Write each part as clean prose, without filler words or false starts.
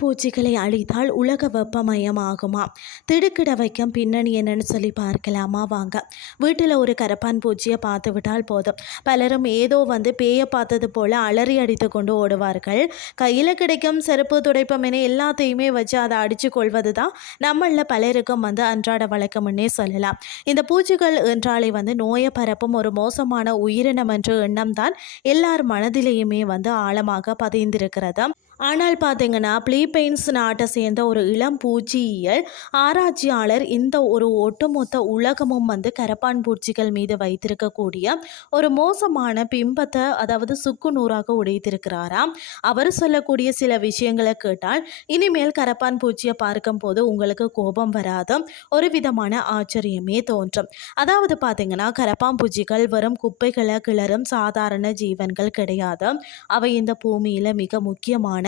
பூச்சிகளை அழித்தால் உலக வெப்பமயமாகுமா? திடுக்கிட வைக்கும் பின்னணி என்னன்னு சொல்லி பார்க்கலாமா? வாங்க. வீட்டில் ஒரு கரப்பான் பூச்சியை பார்த்து விட்டால் போதும், பலரும் ஏதோ பேயை பார்த்தது போல அலறி அடித்து கொண்டு ஓடுவார்கள். கையில் கிடைக்கும் செருப்பு, துடைப்பம் என எல்லாத்தையுமே வச்சு அதை அடித்து கொள்வது தான் நம்மளில் பலருக்கும் அன்றாட வழக்கம்னே சொல்லலாம். இந்த பூச்சிகள் என்றாலே நோயை பரப்பும் ஒரு மோசமான உயிரினம் என்ற எண்ணம் தான் எல்லார் மனதிலேயுமே ஆழமாக பதிந்திருக்கிறது. ஆனால் பார்த்தீங்கன்னா, பிலிப்பைன்ஸ் நாட்டை சேர்ந்த ஒரு இளம் பூச்சியியல் ஆராய்ச்சியாளர் இந்த ஒரு ஒட்டுமொத்த உலகமும் கரப்பான் பூச்சிகள் மீது வைத்திருக்கக்கூடிய ஒரு மோசமான பிம்பத்தை, அதாவது சுக்குநூறாக உடைத்திருக்கிறாராம். அவர் சொல்லக்கூடிய சில விஷயங்களை கேட்டால் இனிமேல் கரப்பான் பூச்சியை பார்க்கும் போது உங்களுக்கு கோபம் வராது, ஒரு விதமான ஆச்சரியமே தோன்றும். அதாவது பார்த்தீங்கன்னா, கரப்பான் பூச்சிகள் வெறும் குப்பைகளை கிளறும் சாதாரண ஜீவன்கள் கிடையாது. அவை இந்த பூமியில் மிக முக்கியமான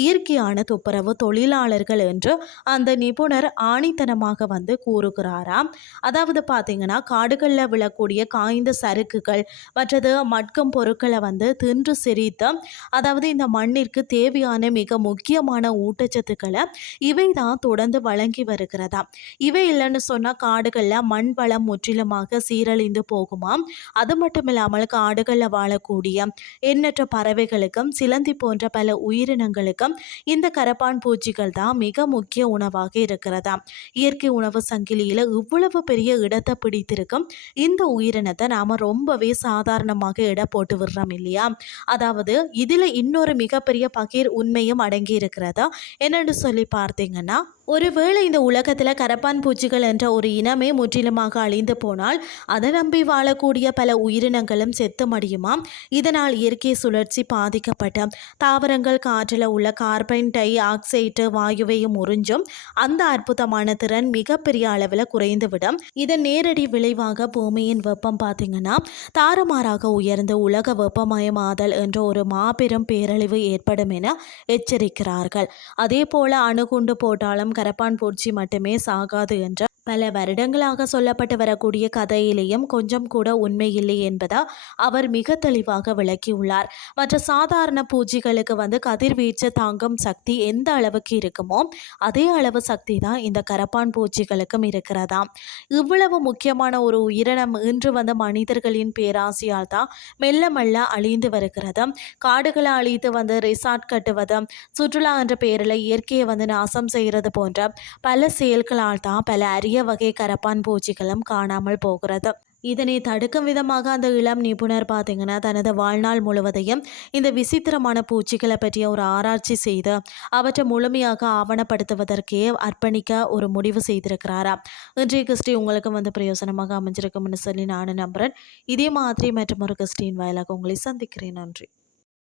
இயற்கையான துப்புரவு தொழிலாளர்கள் என்று அந்த நிபுணர் ஆணித்தனமாக கூறுகிறாராம். அதாவது பார்த்தீங்கன்னா, காடுகளில் விழக்கூடிய காய்ந்த சறுக்குகள் மற்றது மட்கும் பொருட்களை தின்று செரித்து, அதாவது இந்த மண்ணிற்கு தேவையான மிக முக்கியமான ஊட்டச்சத்துக்களை இவை தான் தொடர்ந்து வழங்கி வருகிறதா. இவை இல்லைன்னு சொன்னால் காடுகளில் மண் வளம் முற்றிலுமாக சீரழிந்து போகுமாம். அது மட்டும் இல்லாமல் காடுகளில் வாழக்கூடிய எண்ணற்ற பறவைகளுக்கும் சிலந்தி போன்ற பல உயிரினங்களுக்கும் இந்த கரப்பான் பூச்சிகள் தான் மிக முக்கிய உணவாக இருக்கிறதா. இயற்கை உணவு சங்கிலியில் இவ்வளவு பெரிய இடத்தை பிடித்திருக்கும் இந்த உயிரினத்தை நாம ரொம்பவே சாதாரணமாக இட போட்டு விடுறோம் இல்லையா. அதாவது இதில் இன்னொரு மிகப்பெரிய பகீர் உண்மையும் அடங்கி இருக்கிறதா. என்னென்னு சொல்லி பார்த்தீங்கன்னா, ஒருவேளை இந்த உலகத்தில் கரப்பான் பூச்சிகள் என்ற ஒரு இனமே முற்றிலுமாக அழிந்து போனால் அதை நம்பி வாழக்கூடிய பல உயிரினங்களும் செத்து மடியுமா. இதனால் இயற்கை சுழற்சி பாதிக்கப்பட்ட தாவரங்கள் காற்றில் உள்ள கார்பன் டை ஆக்சைடு வாயுவையும் உறிஞ்சும் அந்த அற்புதமான திறன் மிகப்பெரிய அளவில் குறைந்துவிடும். இதன் நேரடி விளைவாக பூமியின் வெப்பம் பார்த்தீங்கன்னா தாறுமாறாக உயர்ந்து உலக வெப்பமயமாதல் என்ற ஒரு மாபெரும் பேரழிவு ஏற்படும் என எச்சரிக்கிறார்கள். அதே போல அணுகுண்டு போட்டாலும் கரப்பான் பூச்சி மட்டுமே சாகாது என்ற பல வருடங்களாக சொல்லப்பட்டு வரக்கூடிய கதையிலேயும் கொஞ்சம் கூட உண்மை இல்லை என்பதா அவர் மிக தெளிவாக விளக்கியுள்ளார். மற்ற சாதாரண பூச்சிகளுக்கு கதிர்வீச்சு தாங்கும் சக்தி எந்த அளவுக்கு இருக்குமோ அதே அளவு சக்தி தான் இந்த கரப்பான் பூச்சிகளுக்கும் இருக்கிறதாம். இவ்வளவு முக்கியமான ஒரு உயிரினம் இன்று மனிதர்களின் பேராசையால் தான் மெல்ல மெல்ல அழிந்து வருகிறது. காடுகளை அழித்து ரிசார்ட் கட்டுவது, சுற்றுலா என்ற பெயரில் இயற்கையை நாசம் செய்கிறது போன்ற பல செயல்களால் தான் பல அரிய வகை கரப்பான் பூச்சிகளும் காணாமல் போகிறது. இதனை தடுக்கும் விதமாக அந்த இளம் நிபுணர் பார்த்தீங்கன்னா தனது வாழ்நாள் முழுவதையும் இந்த விசித்திரமான பூச்சிகளை பற்றிய ஒரு ஆராய்ச்சி செய்து அவற்றை முழுமையாக ஆவணப்படுத்துவதற்கே அர்ப்பணிக்க ஒரு முடிவு செய்திருக்கிறாரா. இன்றைய கிறிஸ்டி உங்களுக்கு பிரயோசனமாக அமைஞ்சிருக்கும்னு சொல்லி நானும் நம்புகிறேன். இதே மாதிரி மற்றும் ஒரு கிறிஸ்டின் வாயிலாக உங்களை சந்திக்கிறேன். நன்றி.